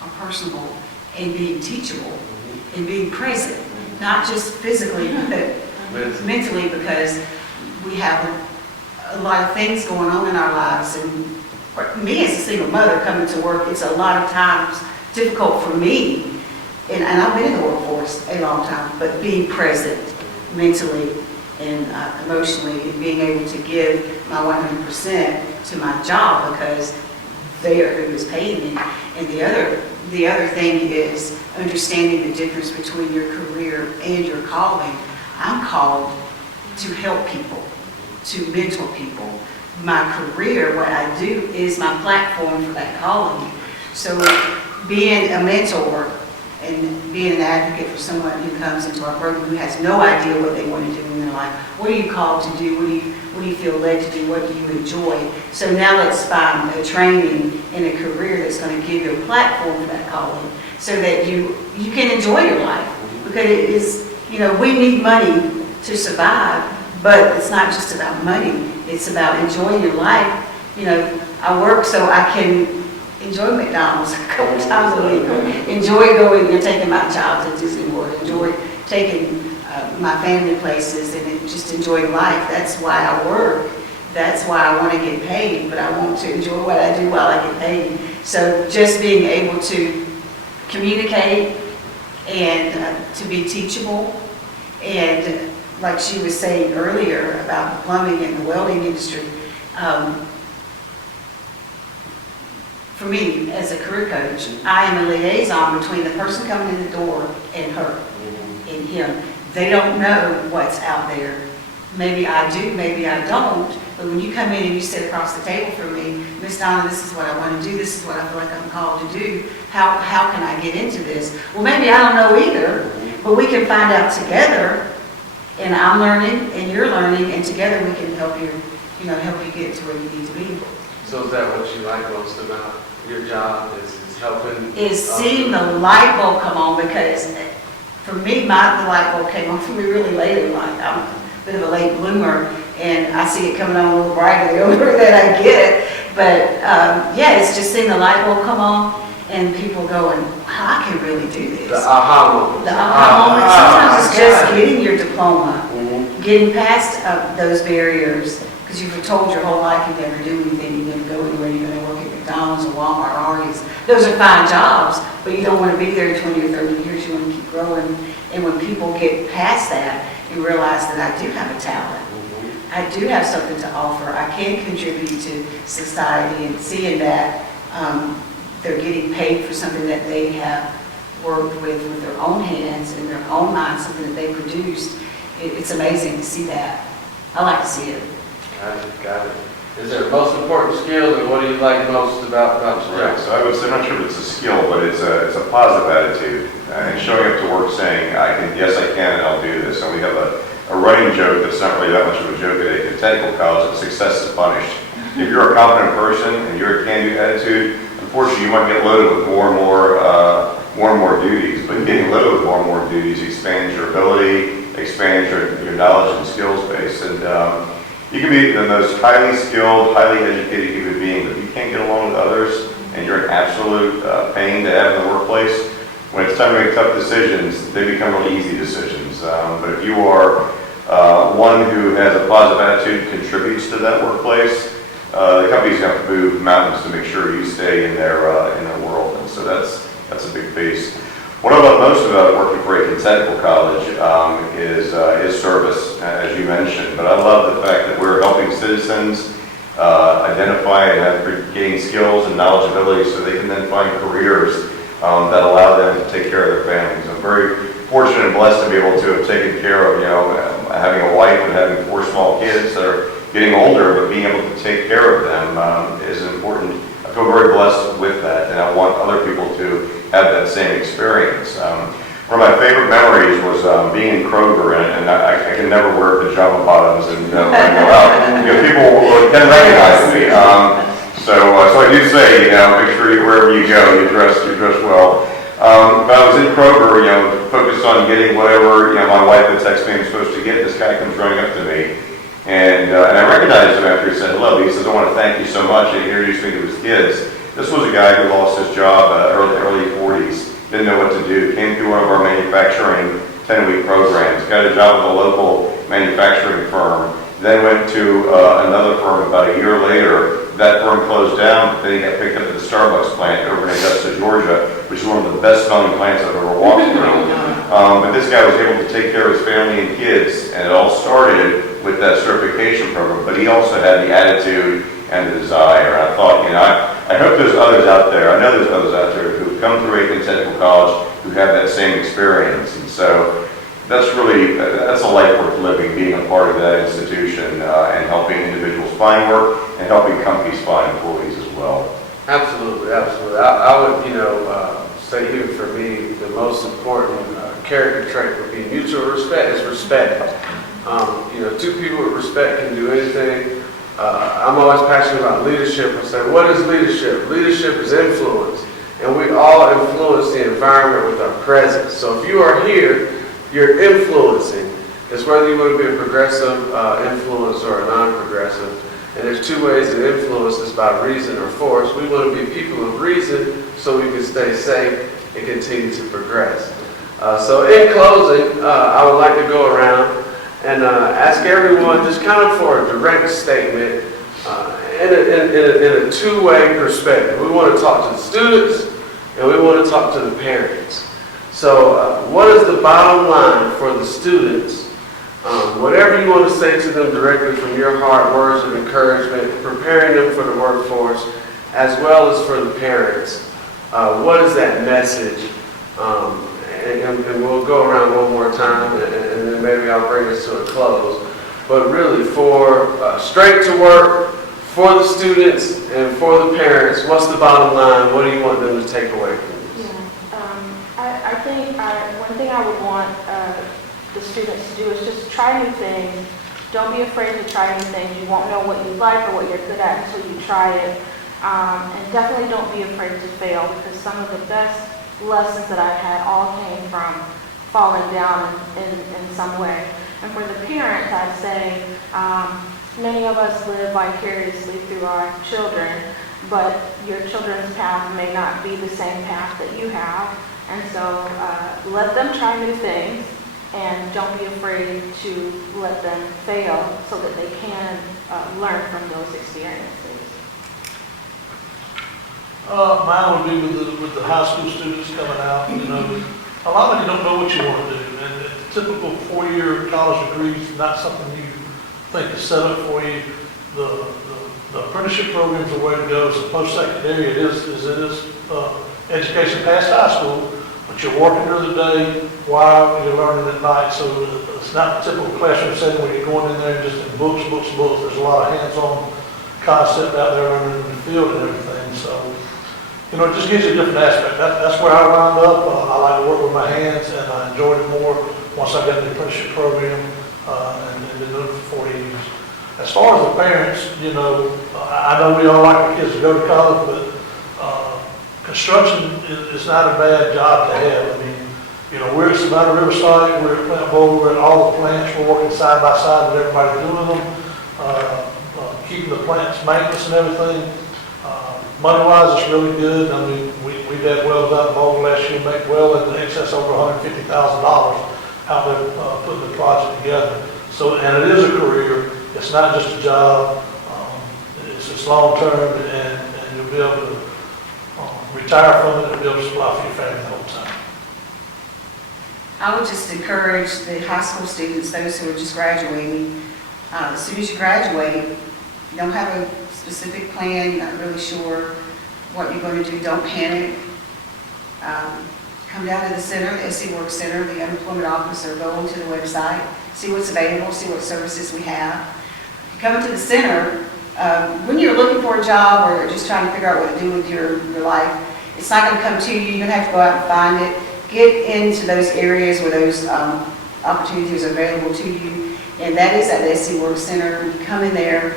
are personable and being teachable and being present, not just physically, but mentally, because we have a lot of things going on in our lives. And for me as a single mother coming to work, it's a lot of times difficult for me. And I've been in the workforce a long time, but being present mentally and emotionally, and being able to give my 100% to my job, because they are who is paying me. And the other thing is understanding the difference between your career and your calling. I'm called to help people, to mentor people. My career, what I do, is my platform for that calling. So being a mentor and being an advocate for someone who comes into our program who has no idea what they want to do in their life. What are you called to do? What do you feel led to do? What do you enjoy? So now let's find a training and a career that's going to give you a platform for that calling, so that you can enjoy your life. Because it is, we need money to survive, but it's not just about money. It's about enjoying your life. I work so I can enjoy McDonald's a couple times a week, enjoy going and taking my child to Disney World, enjoy taking my family places, and just enjoy life. That's why I work. That's why I want to get paid, but I want to enjoy what I do while I get paid. So just being able to communicate and to be teachable, and like she was saying earlier about the plumbing and the welding industry, for me, as a career coach, I am a liaison between the person coming in the door and her, and him. They don't know what's out there. Maybe I do, maybe I don't. But when you come in and you sit across the table from me, Miss Donna, this is what I want to do. This is what I feel like I'm called to do. How can I get into this? Well, maybe I don't know either, but we can find out together. And I'm learning, and you're learning, and together we can help you, help you get to where you need to be. So is that what you like most about your job, is helping? Is seeing the light bulb come on, because for me, the light bulb came on for me really late in life. I'm a bit of a late bloomer, and I see it coming on a little brighter the older that I get. But, yeah, it's just seeing the light bulb come on and people going, wow, I can really do this. The aha moment. The aha moment, sometimes it's just getting your diploma, Mhm. getting past those barriers, because you've been told your whole life you never do anything, you're gonna go anywhere, you're gonna work at McDonald's or Walmart or Arby's. Those are fine jobs, but you don't want to be there in 20 or 30 years, you want to keep growing. And when people get past that, you realize that I do have a talent. I do have something to offer. I can contribute to society, and seeing that they're getting paid for something that they have worked with their own hands and their own minds, something that they produced. It's amazing to see that. I like to see it. Got it. Is there most important skill, and what do you like most about your Right, job? so I would say, I'm not sure if it's a skill, but it's a positive attitude, and showing up to work saying, yes, I can, and I'll do this. And we have a running joke that's not really that much of a joke at Aiken Technical College, that success is punished. If you're a confident person and you're a can-do attitude, unfortunately, you might get loaded with more and more duties, but getting loaded with more and more duties expands your ability, expands your knowledge and skills base. And you can be the most highly skilled, highly educated human being, but if you can't get along with others and you're an absolute pain to have in the workplace, when it's time to make tough decisions, they become really easy decisions. But if you are one who has a positive attitude, contributes to that workplace, the company's going to have to move mountains to make sure you stay in their world. And so that's a big piece. What I love most about working for Aiken Technical College is service, as you mentioned. But I love the fact that we're helping citizens identify and gain skills and knowledge abilities so they can then find careers that allow them to take care of their families. I'm very fortunate and blessed to be able to have taken care of, having a wife and having 4 small kids that are getting older, but being able to take care of them is important. I feel very blessed with that, and I want other people to have that same experience. One of my favorite memories was being in Kroger, and I can never wear pajama bottoms and go out. People can recognize me. So I do say, make sure wherever you go, you dress well. But I was in Kroger, focused on getting whatever, my wife had texted me I'm supposed to get. This guy comes running up to me, and I recognized him after he said hello. He says, I want to thank you so much. And he introduced me to his kids. This was a guy who lost his job early 40s, didn't know what to do, came through one of our manufacturing 10-week programs, got a job with a local manufacturing firm, then went to another firm about a year later. That firm closed down, then he got picked up at the Starbucks plant over in Augusta, Georgia, which is one of the best smelling plants I've ever walked through. But this guy was able to take care of his family and kids, and it all started with that certification program, but he also had the attitude and the desire. And I thought, I hope there's others out there, I know there's others out there who've come through Aiken Technical College who have that same experience. And so that's a life worth living, being a part of that institution and helping individuals find work and helping companies find employees as well. Absolutely. I would, say even for me, the most important character trait would be mutual respect. Is respect. Two people with respect can do anything. I'm always passionate about leadership. I say, what is leadership? Leadership is influence, and we all influence the environment with our presence. So if you are here, you're influencing. It's whether you want to be a progressive influence or a non-progressive. And there's 2 ways to influence is by reason or force. We want to be people of reason so we can stay safe and continue to progress. So in closing, I would like to go around and ask everyone just kind of for a direct statement in a 2-way perspective. We want to talk to the students and we want to talk to the parents. So what is the bottom line for the students? Whatever you want to say to them directly from your heart, words of encouragement, preparing them for the workforce, as well as for the parents. What is that message? And we'll go around one more time, and then maybe I'll bring us to a close. But really, for straight to work, for the students, and for the parents, what's the bottom line? What do you want them to take away from this? I think one thing I would want the students to do is just try new things. Don't be afraid to try new things. You won't know what you like or what you're good at until you try it. And definitely don't be afraid to fail, because some of the best lessons that I've had all came from falling down in some way. And for the parents, I'd say Many of us live vicariously through our children, but your children's path may not be the same path that you have. And so let them try new things, and don't be afraid to let them fail so that they can learn from those experiences. Mine would be with the high school students coming out. You know, a lot of you don't know what you want to do, and the typical 4-year college degree is not something you think is set up for you. The apprenticeship program is the way to go. So post-secondary, it is education past high school, but you're working during the day while you're learning at night. So it's not the typical classroom setting where you're going in there and just in books. There's a lot of hands-on concept out there learning in the field and everything. So, you know, it just gives you a different aspect. That's where I wound up. I like to work with my hands, and I enjoyed it more once I got in the apprenticeship program and been doing it for 40 years. As far as the parents, you know, I know we all like our kids to go to college, but construction is not a bad job to have. I mean, you know, we're at Savannah Riverside, we're at Plant Bowl, we're at all the plants, we're working side by side with everybody doing them, keeping the plants maintenance and everything. Money-wise, it's really good. I mean, we've had wells out in Bowl last year, make well in excess over $150,000 out there putting the project together. So, and it is a career. It's not just a job. It's long-term, and you'll be able to retire from it and be able to supply for your family the whole time. I would just encourage the high school students, those who are just graduating, as soon as you graduate, you don't have a specific plan, you're not really sure what you're going to do, don't panic. Come down to the center, the SC Work Center, the unemployment office, or go onto the website, see what's available, see what services we have. Come to the center, when you're looking for a job or just trying to figure out what to do with your life, it's not going to come to you. You're going to have to go out and find it. Get into those areas where those opportunities are available to you, and that is at the SC Work Center. You come in there,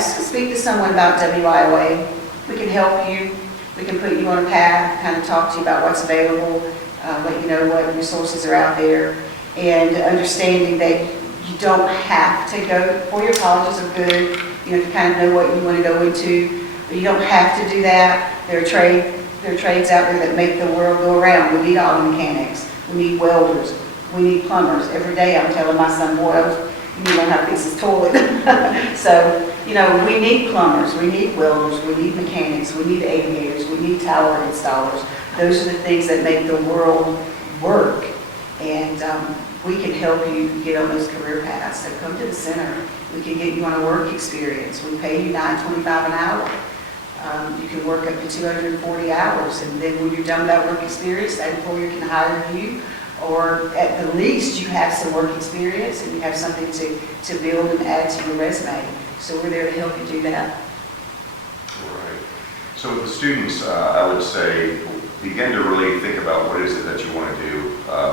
speak to someone about WIOA. We can help you. We can put you on a path, kind of talk to you about what's available, let you know what resources are out there, and understanding that you don't have to go. 4-year colleges are good. You know, to kind of know what you want to go into, but you don't have to do that. There are trades out there that make the world go around. We need auto mechanics. We need welders. We need plumbers. Every day I'm telling my son, boy, you need to learn how to fix his toilet. So, you know, we need plumbers. We need welders. We need mechanics. We need aviators. We need tower installers. Those are the things that make the world work. And we can help you get on those career paths. So come to the center. We can get you on a work experience. We pay you $9.25 an hour. You can work up to 240 hours, and then when you're done with that work experience, that employer can hire you, or at the least you have some work experience and you have something to build and add to your resume. So we're there to help you do that. All right. So with the students, I would say begin to really think about what is it that you want to do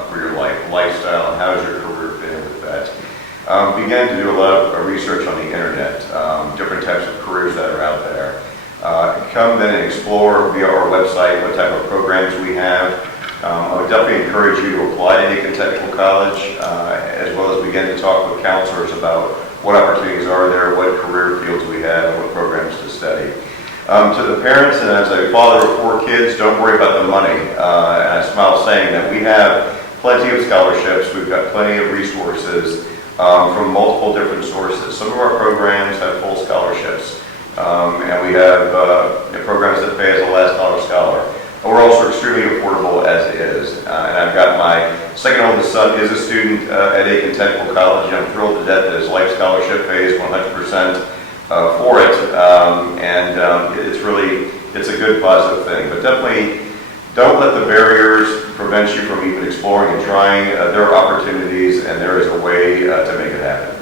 for your lifestyle, and how does your career fit in with that. Began to do a lot of research on the internet, different types of careers that are out there. Come then and explore via our website what type of programs we have. I would definitely encourage you to apply to Aiken Technical College, as well as begin to talk with counselors about what opportunities are there, what career fields we have, and what programs to study. To the parents, and as a father of 4 kids, don't worry about the money. And I smile saying that we have plenty of scholarships, we've got plenty of resources from multiple different sources. Some of our programs have full scholarships, and we have programs that pay as a last dollar scholar. We're also extremely affordable as is. And I've got my second oldest son is a student at Aiken Technical College, and I'm thrilled to death that his life scholarship pays 100% for it. It's a good positive thing. But definitely don't let the barriers prevent you from even exploring and trying. There are opportunities, and there is a way to make it happen.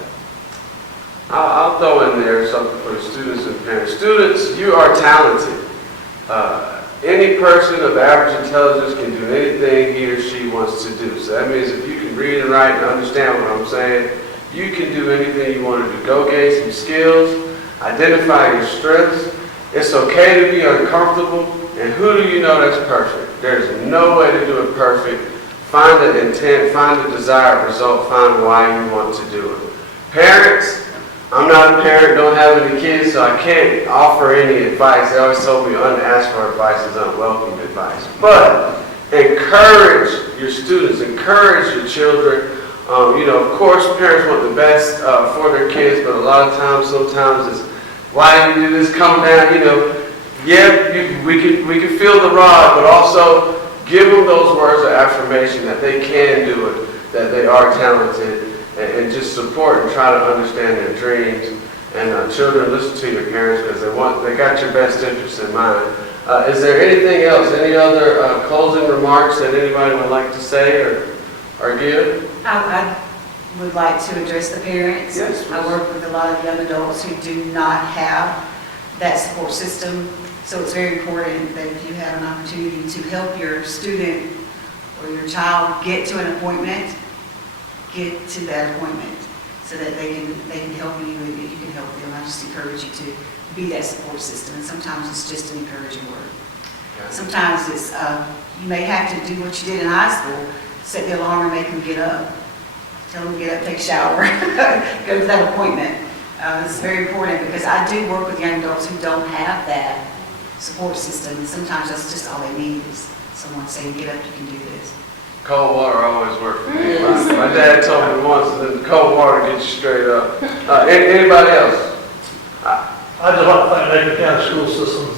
I'll throw in there something for the students and parents. Students, you are talented. Any person of average intelligence can do anything he or she wants to do. So that means if you can read and write and understand what I'm saying, you can do anything you want to do. Go gain some skills, identify your strengths. It's okay to be uncomfortable, and who do you know that's perfect? There's no way to do it perfect. Find the intent, find the desired result, find why you want to do it. Parents, I'm not a parent, don't have any kids, so I can't offer any advice. They always told me unasked for advice is unwelcome advice. But encourage your students, encourage your children. Of course, parents want the best for their kids, but a lot of times, sometimes it's, why do you do this? Come down, we can feel the rod, but also give them those words of affirmation that they can do it, that they are talented, and just support and try to understand their dreams. And children, listen to your parents because they got your best interest in mind. Is there anything else? Any other closing remarks that anybody would like to say or give? I would like to address the parents. Yes, please. I work with a lot of young adults who do not have that support system. So it's very important that if you have an opportunity to help your student or your child get to an appointment, get to that appointment so that they can help you and you can help them. I just encourage you to be that support system. And sometimes it's just an encouraging word. Okay. Sometimes it's, you may have to do what you did in high school, set the alarm and make them get up. Tell them to get up, take a shower, go to that appointment. It's very important because I do work with young adults who don't have that support system, and sometimes that's just all they need is someone saying, get up, you can do this. Cold water always worked for me. My dad told me once that cold water gets you straight up. Anybody else? I'd just like to thank Aiken County School Systems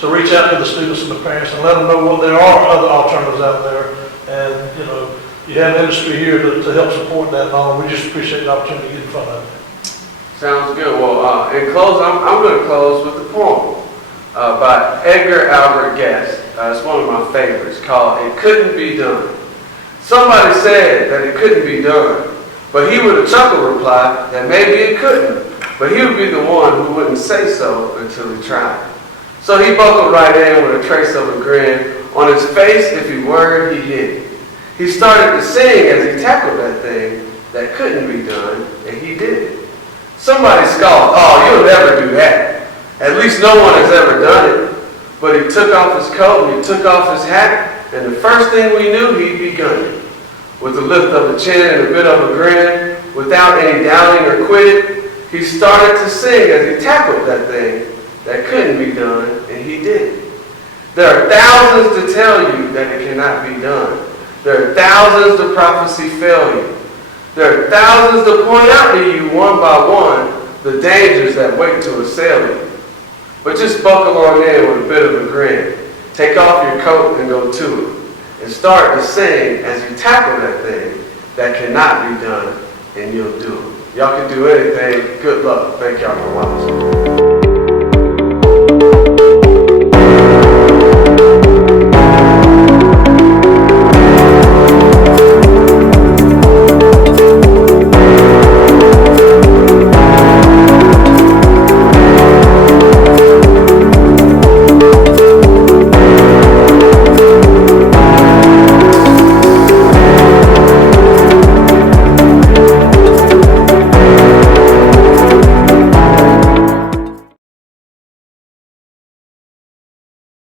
to reach out to the students and the parents and let them know what there are other alternatives out there. And, you have industry here to help support that and all. We just appreciate the opportunity to get in front of it. Sounds good. Well, in close, I'm going to close with a poem by Edgar Albert Guest. It's one of my favorites, called "It Couldn't Be Done." Somebody said that it couldn't be done, but he with a chuckle replied that maybe it couldn't, but he would be the one who wouldn't say so until he tried. So he buckled right in with a trace of a grin on his face. If he were, he hid. He started to sing as he tackled that thing that couldn't be done, and he did. Somebody scoffed, "Oh, you'll never do that. At least no one has ever done it." But he took off his coat and he took off his hat, and the first thing we knew, he'd begun it. With a lift of the chin and a bit of a grin, without any doubting or quitting, he started to sing as he tackled that thing that couldn't be done, and he did. There are thousands to tell you that it cannot be done. There are thousands to prophecy fail you. There are thousands to point out to you one by one the dangers that wait to assail you. But just buckle on in with a bit of a grin. Take off your coat and go to it. And start to sing as you tackle that thing that cannot be done, and you'll do it. Y'all can do anything. Good luck. Thank y'all for watching.